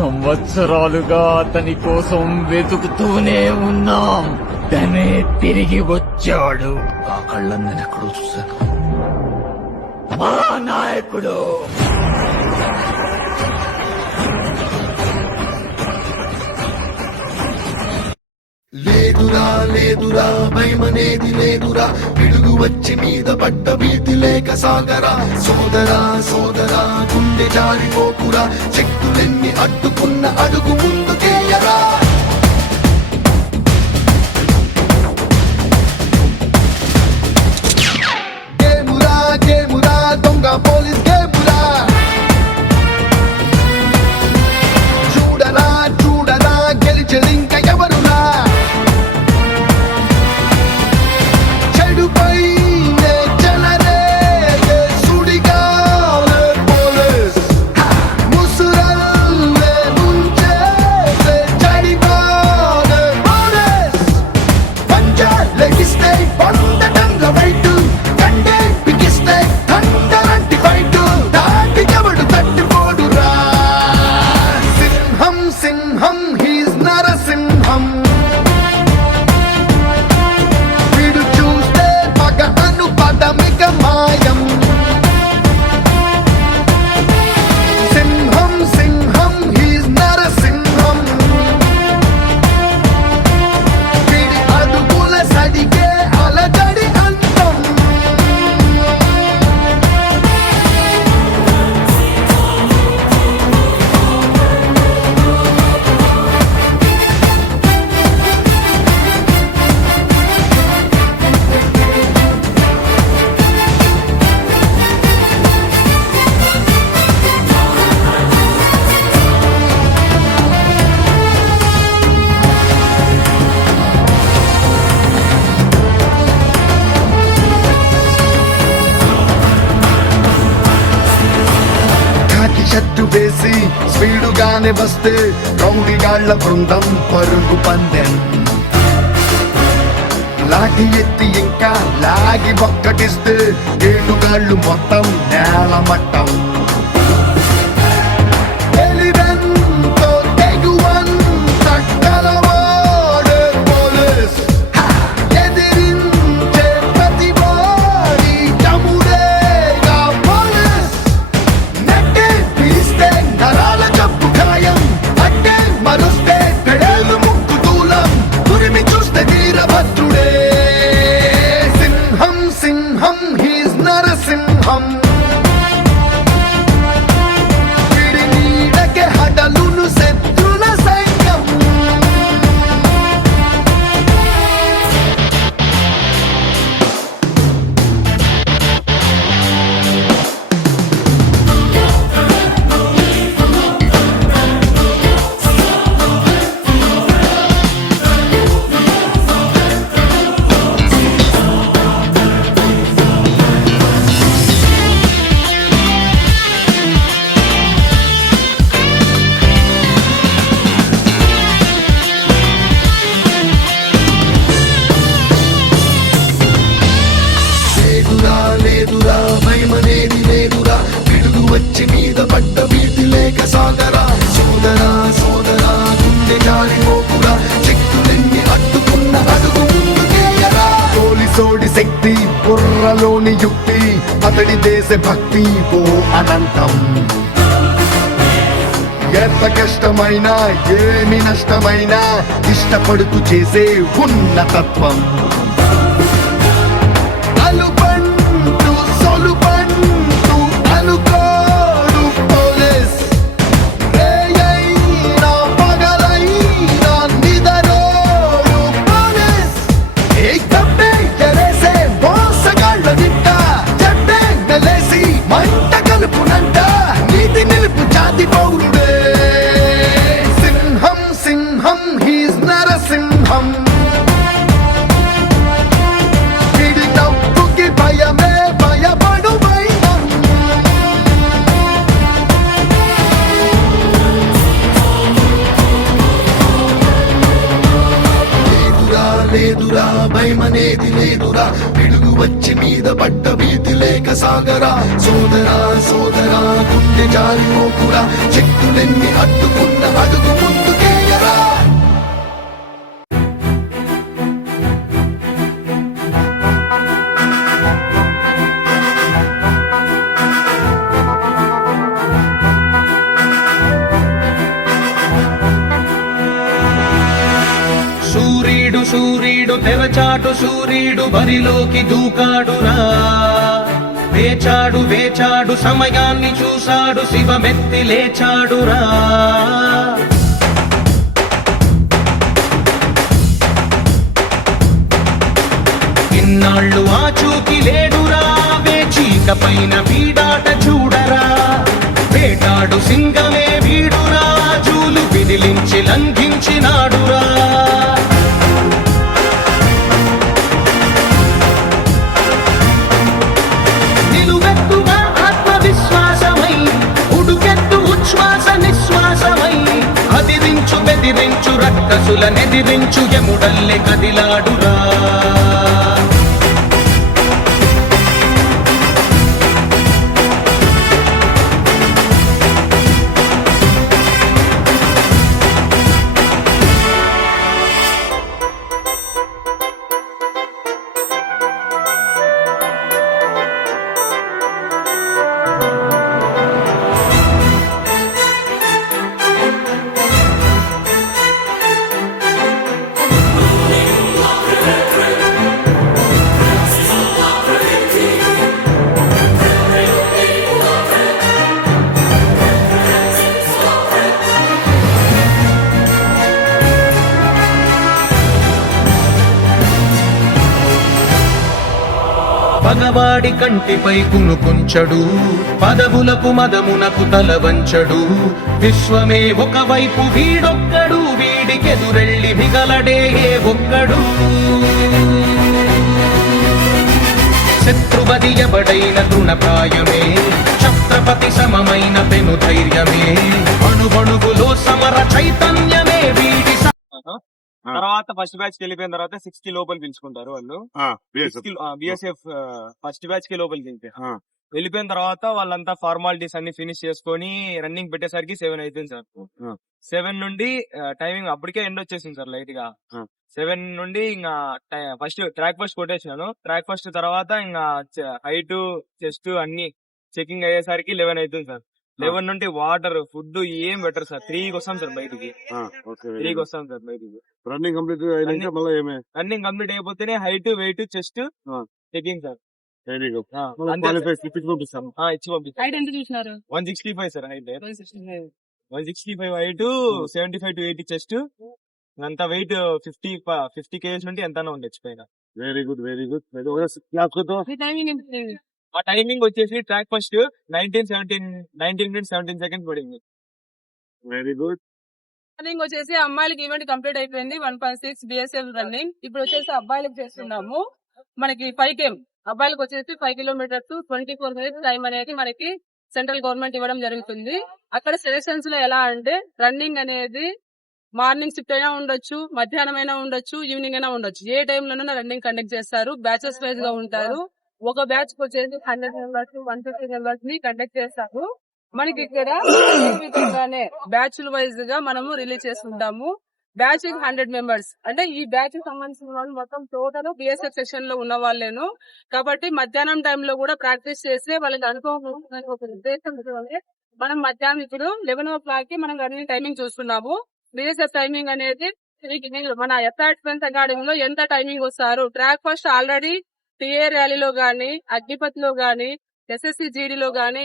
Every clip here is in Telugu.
సంవత్సరాలుగా అతని కోసం వెతుకుతూనే ఉన్నాం. తనే తిరిగి వచ్చాడు. ఆ కళ్ళని నేను ఎక్కడో చూశాను. మా నాయకుడు. లేదురా లేదురా భయమనేది లేదురా, పిడుగు వచ్చి మీద పడ్డ భీతి లేక సాగరా. సోదరా సోదరా గుండె జారిపోకురా, శక్తులెన్ని అడ్డుకున్న అడుగు ముందుకేయరా. గేమురా గేమురా దొంగ పోలీస్ గేమురా, చూడరా చూడరా గెలిచెలింక ఎవరురా. షట్టు వేసి స్పీడుగానే వస్తే రౌడీగాళ్ల బృందం పరుగు పందెం. లాఠీ ఎత్తి ఇంకా లాగి ఒక్కటిస్తే ఏడుగాళ్లు మొత్తం నేల మట్టం. లేదురా భయమనేది లేదురా, పిడుగు వచ్చి మీద పడ్డ భీతి లేక సాగరా. సోదరా సోదరా గుండె జారిపోకురా, శక్తులెన్ని అడ్డుకున్న అడుగు ముందుకేయరా. పోలీసోడి శక్తి బుర్రలోని యుక్తి, అతడి దేశ భక్తి ఓ అనంతం. ఎంత కష్టమైనా ఏమి నష్టమైనా ఇష్టపడుతూ చేసే ఉన్నతత్వం. సింహం సింహం హీస్ నరసింహం. లేదురా పిడుగు వచ్చి మీద పడ్డ భీతి లేక సాగరా సోదరా సోదరా గుండె జారిపోకురా చెక్కులెన్ని అడ్డుకున్న అడుగు ముందుకేయరా సూర్యుడు తెరచాటు సూర్యుడు బరిలోకి దూకాడురా వేచాడు సమయాన్ని చూశాడు శివమెత్తి లేచాడురా ఇన్నాళ్ళు ఆచూకి లేడురా వేచీక పైన వీడాట చూడరా వేటాడు సింగమే వీడురా జూలు విదిలించి లంఘించినాడురా బెదిరించు రక్కసులనెదిరించు యముడల్లె కదిలాడురా పగవాడి కంటిపై కునుకుంచడు పదవులకు మదమునకు తల వంచడు విశ్వమే ఒకవైపు వీడొక్కడు వీడికెదురెళ్ళి మిగలడే ఏ ఒక్కడు శత్రువది ఎవడైన తృణప్రాయమే ఛత్రపతి సమమైన పెను ధైర్యమే అణువణువులో సమర చైతన్యమే వీడి తర్వాత ఫస్ట్ బ్యాచ్ కి వెళ్ళిపోయిన తర్వాత 60 లోపలి పిలుచుకుంటారు వాళ్ళు బిఎస్ఎఫ్ ఫస్ట్ బ్యాచ్ కి లోపలికి వెళ్ళిపోయిన తర్వాత వాళ్ళంతా ఫార్మాలిటీస్ అన్ని ఫినిష్ చేసుకొని రన్నింగ్ పెట్టేసరికి 7 అయిపోయింది సార్ 7 నుండి టైమింగ్ అప్పటికే ఎండ్ వచ్చేసింది సార్ లైట్ గా 7 నుండి ఇంకా ఫస్ట్ ట్రాక్ ఫస్ట్ కొట్టేసినాను ట్రాక్ ఫస్ట్ తర్వాత ఇంకా హైట్ చెస్ట్ అన్ని చెకింగ్ అయ్యేసరికి 11 అవుతుంది సార్ 11 నుండి వాటర్ ఫుడ్ ఏం బెటర్ సార్ 3కి వస్తాం సార్ బయటికి 3కి వస్తాం సార్ బయటికి రన్నింగ్ కంప్లీట్ రన్నింగ్ కంప్లీట్ అయిపోతేనే height weight chest checking sir ఇచ్చి పంపిస్తాం హైట్ ఎంత చూసినారు 165 sir height 165 height 75 to 80 chest అంత వెయిట్ 50 కేజీస్ నుండి ఎంత ఉండొచ్చు పైన వెరీ గుడ్ మీ టైమింగ్ ఎంత ఉంది? ఆ టైమింగ్ వచ్చేసి ట్రాక్ ఫస్ట్ 19 minutes 17 seconds పడింది వెరీ గుడ్ రన్నింగ్ వచ్చేసి అమ్మాయిలకి ఈవెంట్ కంప్లీట్ అయిపోయింది 1.6 బిఎస్ఎఫ్ రన్నింగ్ ఇప్పుడు వచ్చేసి అబ్బాయిలకు చేస్తున్నాము మనకి 5 km అబ్బాయిలకు వచ్చేసి 5 kilometers 24 minutes టైం అనేది మనకి సెంట్రల్ గవర్నమెంట్ ఇవ్వడం జరుగుతుంది అక్కడ సెలక్షన్స్ లో ఎలా అంటే రన్నింగ్ అనేది మార్నింగ్ షిఫ్ట్ అయినా ఉండొచ్చు మధ్యాహ్నం అయినా ఉండొచ్చు ఈవినింగ్ అయినా ఉండొచ్చు ఏ టైంలోనైనా రన్నింగ్ కండక్ట్ చేస్తారు బ్యాచెస్ వైజ్ గా ఉంటారు ఒక బ్యాచ్ వచ్చేసి 100 members 150 members ని కండక్ట్ చేస్తారు మనకి ఇక్కడ విధంగానే బ్యాచ్ వైజ్ గా మనము రిలీజ్ చేసుకుంటాము బ్యాచ్ 100 members అంటే ఈ బ్యాచ్ సంబంధించిన వాళ్ళు మొత్తం టోటల్ బిఎస్ఎఫ్ సెక్షన్ లో ఉన్న వాళ్ళేను కాబట్టి మధ్యాహ్నం టైంలో కూడా ప్రాక్టీస్ చేస్తే వాళ్ళకి అనుభవం ఉంటుందని ఒక ఉద్దేశం మనం మధ్యాహ్నం ఇప్పుడు 11 కి మనం రన్నింగ్ టైమింగ్ చూస్తున్నాము బిఎస్ఎఫ్ టైమింగ్ అనేది మన ఎస్ఆర్ డిఫెన్స్ అకాడమీలో ఎంత టైమింగ్ వస్తారు ట్రాక్ ఫస్ట్ ఆల్రెడీ టీఏ ర్యాలీలో గానీ అగ్నిపథ్ లో గానీ ఎస్ఎస్సి జీడీలో గానీ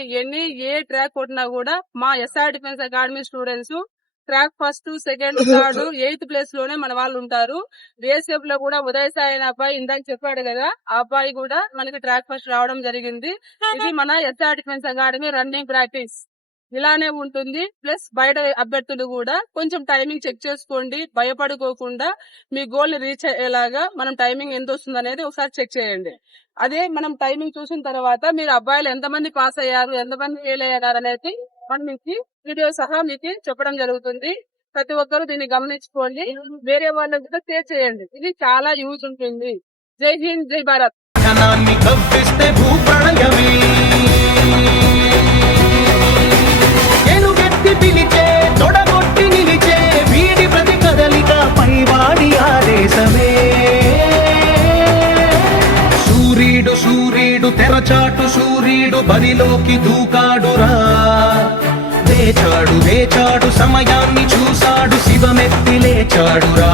ఏ ట్రాక్ కొట్టినా కూడా మా SR defence academy students track first second third 8th place లోనే మన వాళ్ళు ఉంటారు బిఎస్ఎఫ్ లో కూడా ఉదయ్ సాయి అనే అబ్బాయి ఇందాక చెప్పాడు కదా ఆ అబ్బాయి కూడా మనకి ట్రాక్ ఫస్ట్ రావడం జరిగింది ఇది మన SR defence academy running practice ఇలానే ఉంటుంది ప్లస్ బయట అభ్యర్థులు కూడా కొంచెం టైమింగ్ చెక్ చేసుకోండి భయపడుకోకుండా మీ గోల్ ని రీచ్ అయ్యేలాగా మనం టైమింగ్ ఎంత వస్తుంది అనేది ఒకసారి చెక్ చేయండి అదే మనం టైమింగ్ చూసిన తర్వాత మీరు అబ్బాయిలు ఎంతమంది పాస్ అయ్యారు ఎంతమంది ఫెయిల్ అయ్యారు అనేది మనం మీకు వీడియో సహా మీకు చెప్పడం జరుగుతుంది ప్రతి ఒక్కరు దీన్ని గమనించుకోండి వేరే వాళ్ళకి కూడా షేర్ చేయండి ఇది చాలా యూజ్ ఉంటుంది జై హింద్, జై భారత్. ధనాన్ని కవ్విస్తే భూప్రళయమే, ఎలుగెత్తి పిలిచే తొడగొట్టి నిలిచే వీడి ప్రతి కదలిక పైవాడి ఆదేశమే. సూర్యుడు తెరచాటు సూర్యుడు బరిలోకి దూకాడురా, వేచాడు సమయాన్ని చూశాడు శివమెత్తి లేచాడురా.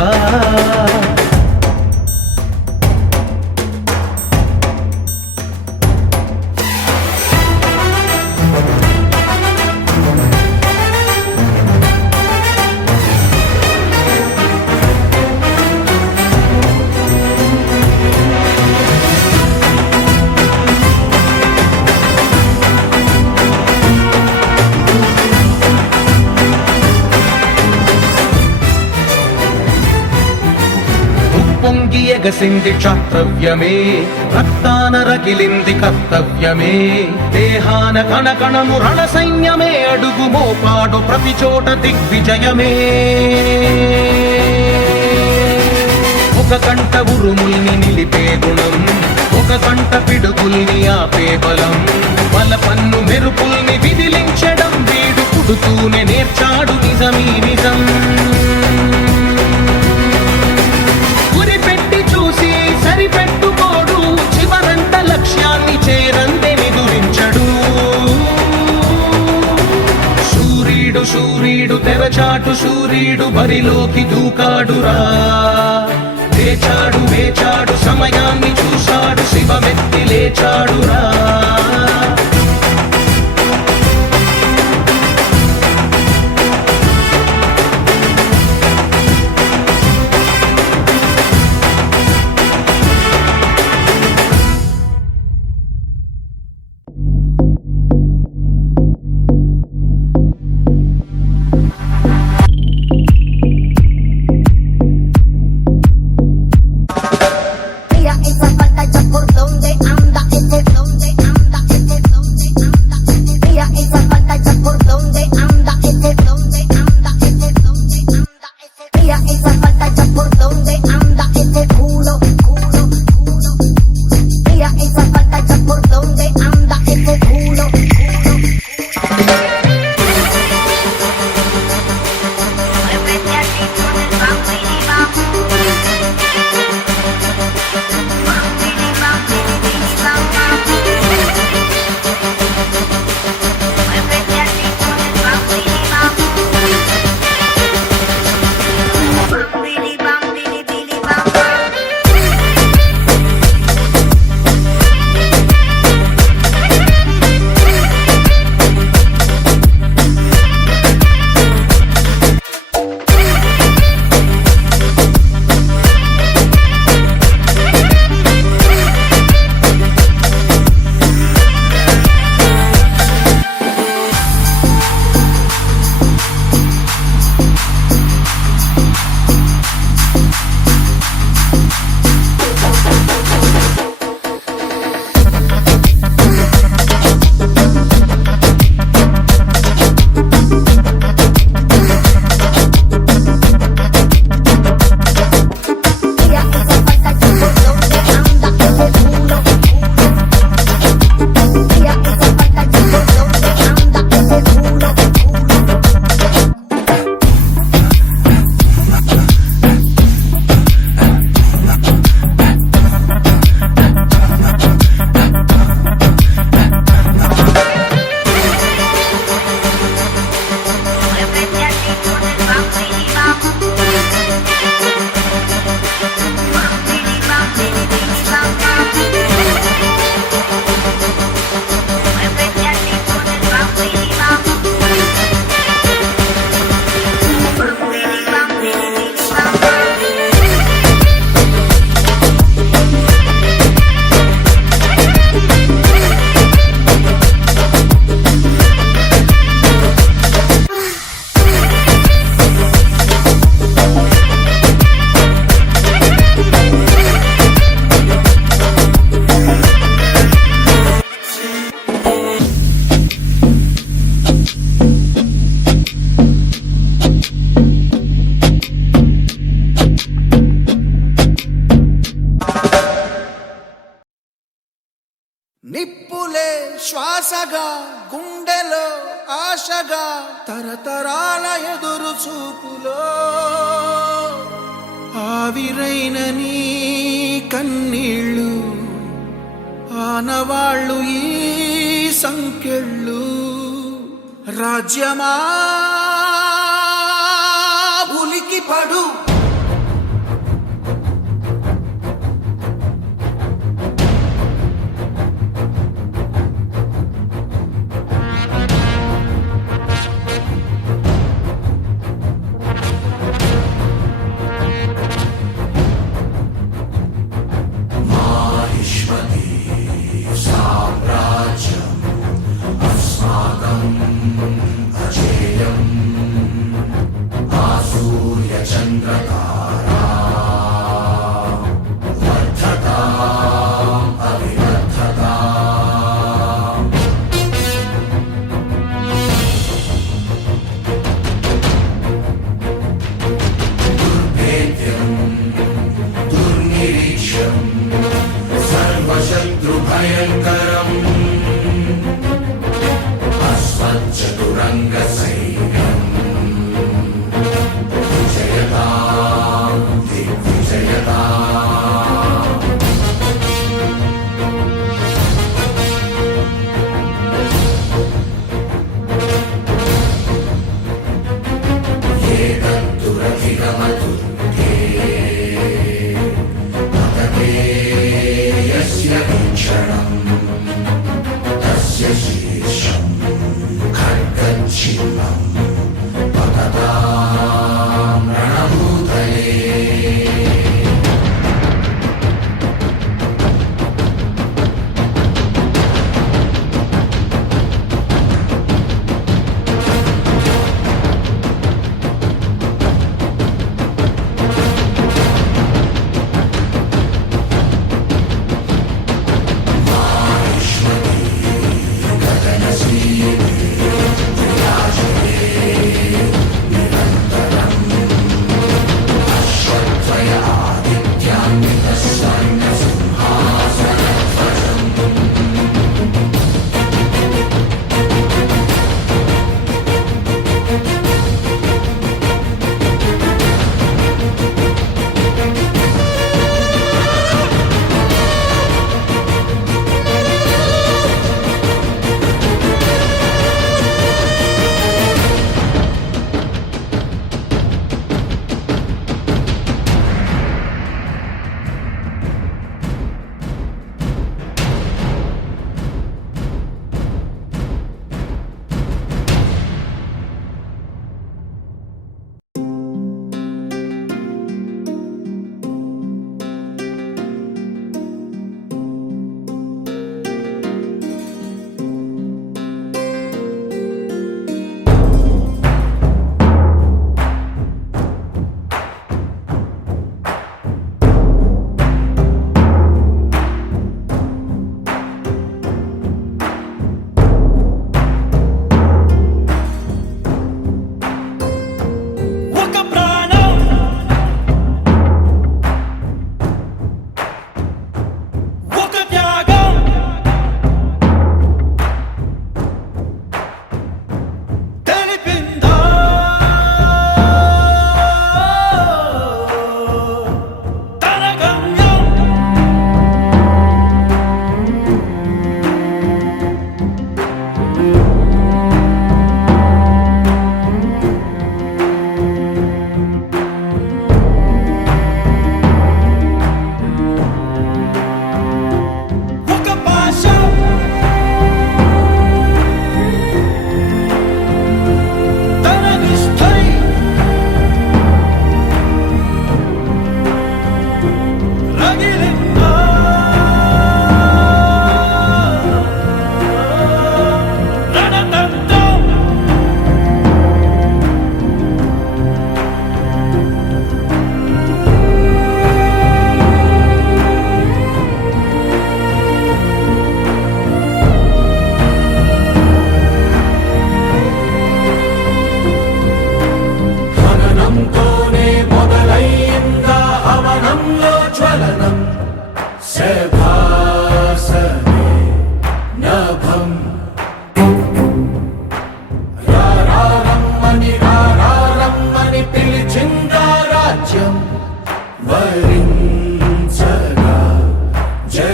పొంగి ఎగసింది క్షాత్రవ్యమే, రక్తాన రగిలింది కర్తవ్యమే. దేహాన కణకణము రణ సైన్యమే, అడుగు మోపాడు ప్రతి చోట దిగ్విజయమే. ఒక కంట ఉరుముల్ని నిలిపే గుణం, ఒక కంట పిడుగుల్ని ఆపే బలం. బలపన్ను మెరుపుల్ని విదిలించడం వీడు పుడుతూనే నేర్చాడు నిజమీ నిజం. సరిపెట్టుకోడు చివరంత లక్ష్యాన్ని చేరందే నిదురించడు. సూర్యుడు తెరచాటు సూర్యుడు బరిలోకి దూకాడురా, వేచాడు సమయాన్ని చూశాడు శివమెత్తి లేచాడురా. Mira esa pantalla por donde anda ese flow. నిప్పులే శ్వాసగా గుండెలో ఆశగా తరతరాల ఎదురు చూపులో ఆవిరైన నీ కన్నీళ్ళు ఆనవాళ్ళు ఈ సంకెళ్ళు రాజ్యమా ఉలికి పడు సామ్రాజ్యం అస్మాకం అజేయం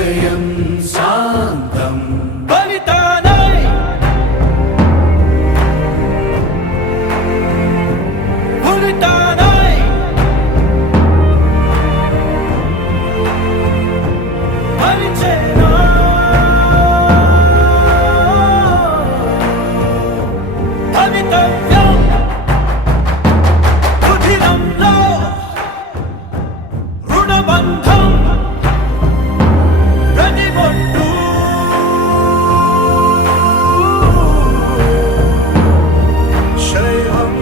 హృదయం శాంతం బలిదానై బలిదానై బలిచేనా భవితవ్యం రుధిరంలో రుణబంధం ప్రతిబొట్టు శైవం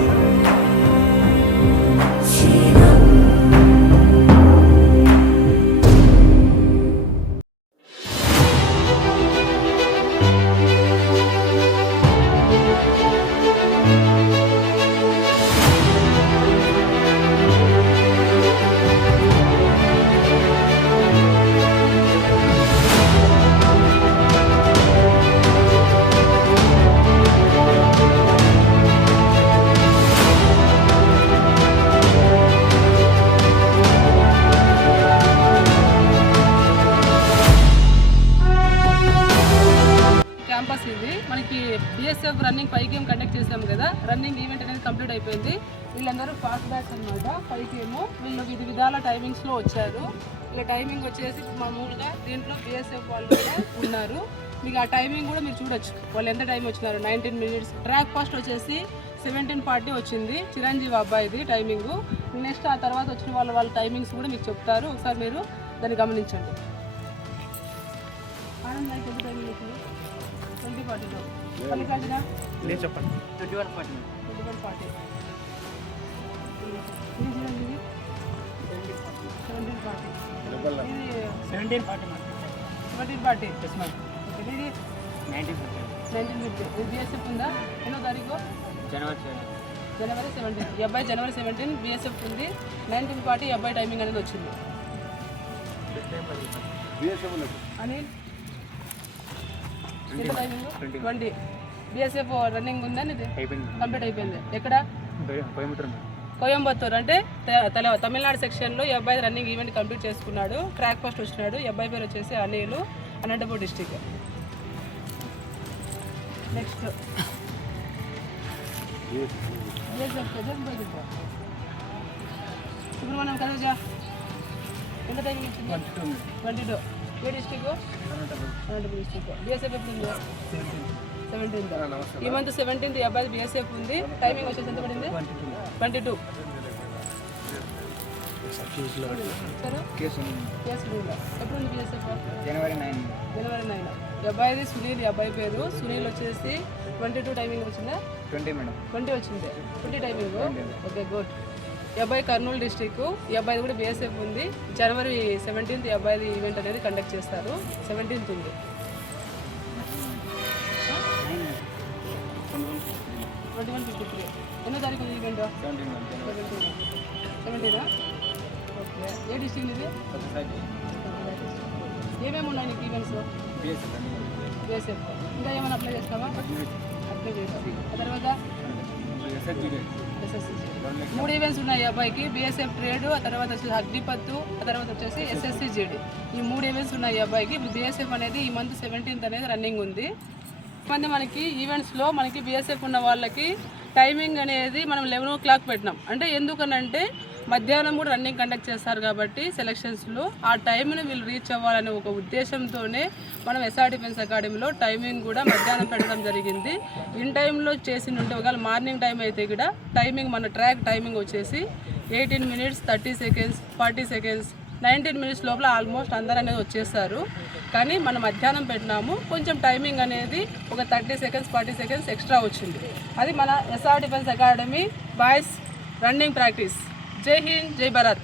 క్యాంపస్ ఇది మనకి బిఎస్ఎఫ్ రన్నింగ్ 5 గేమ్ కండక్ట్ చేసాము కదా. రన్నింగ్ ఈవెంట్ అనేది కంప్లీట్ అయిపోయింది. వీళ్ళందరూ ఫాస్ట్ బ్యాచ్ అనమాట. 5 గేమ్ వీళ్ళు వివిధ విధాల టైమింగ్స్ లో వచ్చారు. ఇలా టైమింగ్ వచ్చేసి మామూలుగా దీంట్లో బిఎస్ఎఫ్ వాళ్ళు కూడా ఉన్నారు. మీకు ఆ టైమింగ్ కూడా మీరు చూడొచ్చు వాళ్ళు ఎంత టైం వచ్చినారు. 19 minutes. ట్రాక్ ఫస్ట్ వచ్చేసి 17:40 వచ్చింది చిరంజీవి అబ్బాయిది టైమింగ్. నెక్స్ట్ ఆ తర్వాత వచ్చిన వాళ్ళ టైమింగ్స్ కూడా మీకు చెప్తారు. ఒకసారి మీరు దాన్ని గమనించండి. ఆనంద్ లైక్ ఎంత టైమింగ్ వచ్చింది? 20:42. మల్లికార్జున చెప్పండి. 21:40. ఇది చిరంజీవి 17:40. 17:40. ఇది 19:50. ఇది బిఎస్ఎఫ్ ఉందా? ఎన్నో తారీఖు? జనవరి 17. ఈ అబ్బాయి జనవరి 17 బిఎస్ఎఫ్ ఉంది. 19:40 ఈ అబ్బాయి టైమింగ్ అనేది వచ్చింది. అనిల్ ఎంత టైమింగ్? 20. బిఎస్ఎఫ్ రన్నింగ్ ఉందా? కంప్లీట్ అయిపోయింది. ఎక్కడ? కోయంబత్తూర్. అంటే తమిళనాడు సెక్షన్లో ఈ అబ్బాయి రన్నింగ్ ఈవెంట్ కంప్లీట్ చేసుకున్నాడు. ట్రాక్ ఫస్ట్ వచ్చినాడు. ఈ అబ్బాయి పేరు వచ్చేసి అనిల్, అనంతపూర్ డిస్టిక్. నెక్స్ట్ సుబ్రహ్మణ్యం కదజా ఎంత టైమింగ్ ఇచ్చింది? 22. ఏ డిస్టిక్? అనంతపూర్ డిస్టిక్. బిఎస్ఎఫ్ ఎప్పుడు? 17th. ఈ మంత్ 17th ఈ అబ్బాయి బిఎస్ఎఫ్ ఉంది. టైమింగ్ వచ్చేసి ఎంత పడింది? 22. ఎప్పుడు ఉంది బిఎస్ఎఫ్? జనవరి 9. ఈ అబ్బాయిది సునీల్. ఈ అబ్బాయి పేరు సునీల్ వచ్చేసి 22 టైమింగ్ వచ్చిందా? 20 మేడం. 20 వచ్చింది. 20 టైమింగ్. Okay, good. ఈ అబ్బాయి కర్నూలు డిస్టిక్. ఈ అబ్బాయి కూడా బిఎస్ఎఫ్ ఉంది. జనవరి 17th ఈ అబ్బాయి ఈవెంట్ అనేది కండక్ట్ చేస్తారు. 17th ఉంది. 21:53. ఎన్నో తారీఖు ఉంది ఈవెంట్? 17. ఓకే. ఏ డిస్టిక్ ఇది? ఏమేమి ఉన్నాయి నీకు ఈవెంట్స్? బిఎస్ఎఫ్. ఇంకా ఏమైనా అప్లై చేస్తావా? అప్లై చేస్తాం. ఆ తర్వాత ఎస్ఎస్సి. 3 ఈవెంట్స్ ఉన్నాయి ఈ అబ్బాయికి. బిఎస్ఎఫ్ ట్రేడ్, ఆ తర్వాత వచ్చేసి అగ్నిపత్తు, ఆ తర్వాత వచ్చేసి ఎస్ఎస్సి జీడీ. ఈ 3 ఈవెంట్స్ ఉన్నాయి ఈ అబ్బాయికి. బిఎస్ఎఫ్ అనేది ఈ మంత్ 17th అనేది రన్నింగ్ ఉంది. మంది మనకి ఈవెంట్స్లో మనకి బిఎస్ఎఫ్ ఉన్న వాళ్ళకి టైమింగ్ అనేది మనం 11 o'clock పెట్టినాం. అంటే ఎందుకనంటే మధ్యాహ్నం కూడా రన్నింగ్ కండక్ట్ చేస్తారు కాబట్టి సెలక్షన్స్లో ఆ టైంని వీళ్ళు రీచ్ అవ్వాలనే ఒక ఉద్దేశంతోనే మనం ఎస్ఆర్ డిఫెన్స్ అకాడమీలో టైమింగ్ కూడా మధ్యాహ్నం పెట్టడం జరిగింది. ఇన్ టైంలో చేసి ఉంటే ఒకవేళ మార్నింగ్ టైం అయితే కూడా టైమింగ్ మన ట్రాక్ టైమింగ్ వచ్చేసి 18 minutes 30 seconds 40 seconds 19 minutes లోపల ఆల్మోస్ట్ అందరూ అనేది వచ్చేస్తారు. కానీ మనం మధ్యాహ్నం పెట్టినాము, కొంచెం టైమింగ్ అనేది ఒక 30 seconds 40 seconds ఎక్స్ట్రా వచ్చింది. అది మన SR defence academy boys running practice. జై హింద్, జై భారత్.